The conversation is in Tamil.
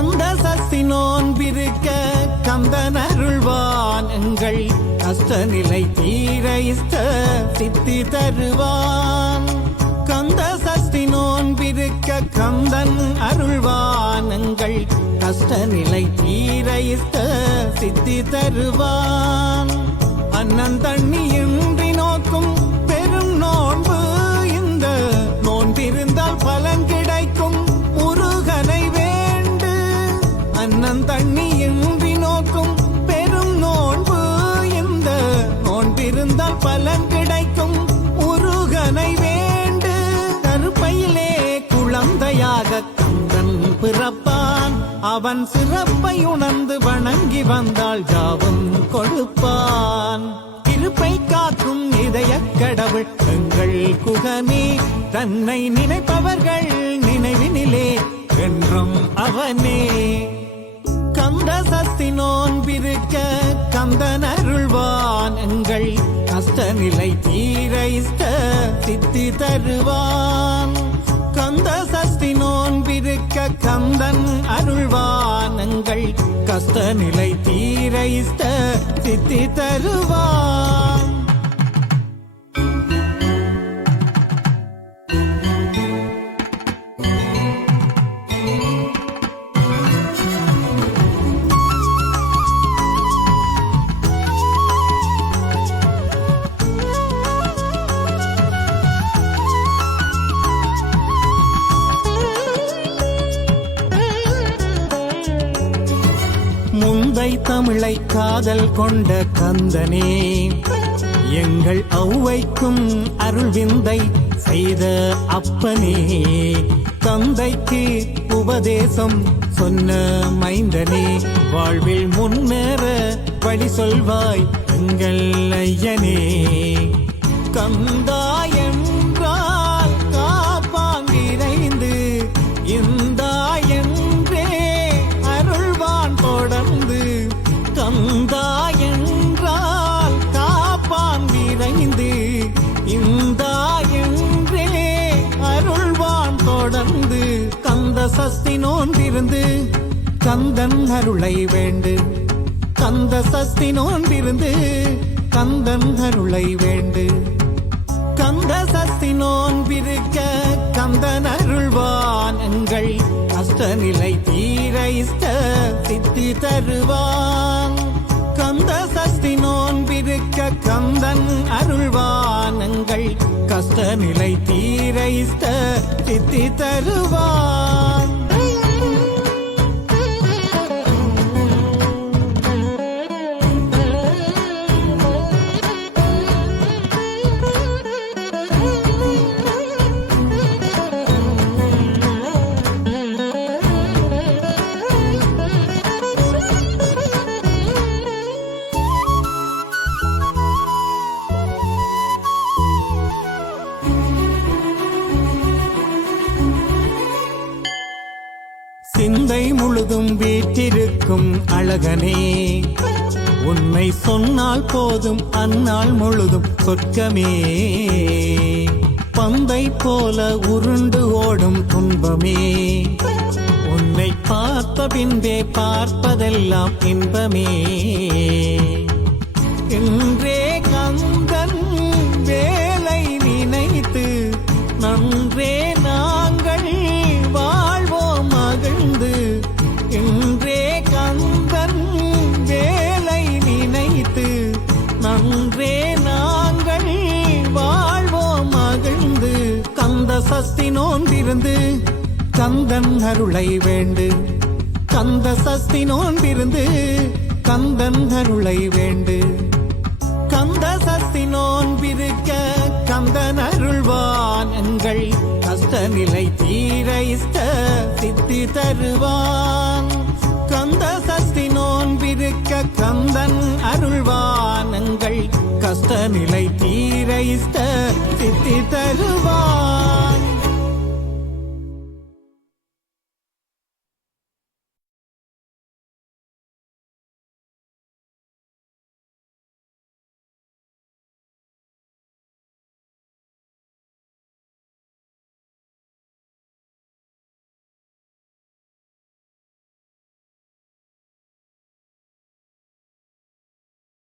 கந்த சசி நோன்பிருக்க கந்தன் அருள்வான் எங்கள் கஷ்ட நிலை தீர இஷ்ட சித்தி தருவான். கந்த சஷ்டி நோன்பிருக்க கந்தன் அருள்வானங்கள் கஷ்ட நிலை தீர இஷ்ட சித்தி தருவான். அண்ணன் தண்ணிய அண்ணன் தண்ணி இன்றி நோக்கும் பெரும் நோன்பு இந்த நோன்பிருந்தால் பலன் கிடைக்கும். முருகனை வேண்டு கருப்பையிலே குழந்தையாக கந்தன் பிறப்பான். அவன் சிறப்பை உணர்ந்து வணங்கி வந்தால் ஜாவும் கொடுப்பான். இருப்பை காக்கும் இதய கடவுள் எங்கள் குகனே. தன்னை நினைப்பவர்கள் நினைவினிலே என்றும் அவனே. கந்தன் அருள்வான் எங்கள் கஷ்ட நிலை தீரைஸ்த சித்தி தருவான். கந்த சஷ்டி நோன்பிருக்க கந்தன் அருள்வான் எங்கள் கஷ்ட நிலை தீரைஸ்த சித்தி தருவான். தந்தை தமிழை காதல் கொண்ட கந்தனே. எங்கள் ஔவைக்கும் அருள்விந்தை செய்த அப்பனே. தந்தைக்கு உபதேசம் சொன்ன மைந்தனே. வாழ்வில் முன்னேற வழி சொல்வாய் எங்கள் ஐயனே. கந்தாயன் கந்தன் அருளை வேண்டு. கந்த சஸ்தி நோன்பிருந்து கந்தன் அருளை வேண்டு. கந்த சஸ்தி நோன்பிருக்க கந்தன் அருள்வான் எங்கள் கஷ்ட நிலை தீர இஷ்ட சித்தி தருவான். கந்த சஷ்டி நோன்பிருக்க கந்தன் அருள்வானங்கள் கஷ்ட நிலை தீர இஷ்ட சித்தி தருவான். முழுதும் வீட்டிருக்கும் அழகனே. உன்னை சொன்னால் போதும் அந்நாள் முழுதும் சொர்க்கமே. பந்தை போல உருண்டு ஓடும் துன்பமே. உன்னை பார்த்த பின்பே பார்ப்பதெல்லாம் இன்பமே. என்றே கந்த அன்றே நாங்கள் வாழ்வோம் மகிழ்ந்து கந்த சஸ்தி நோந்திருந்து கந்தன் அருளை வேண்டு. கந்த சஸ்தி நோந்திருந்து கந்தன் அருளை வேண்டு. கந்த சஸ்தி நோன்பிருக்க கந்தன் அருள்வான் எங்கள் கஷ்ட நிலை தீர இஷ்ட சித்தி தருவான். கந்த சஸ்தி நோன்பிருக்க கந்தன் அருள்வான் நிலை தீர சித்தி தருவா.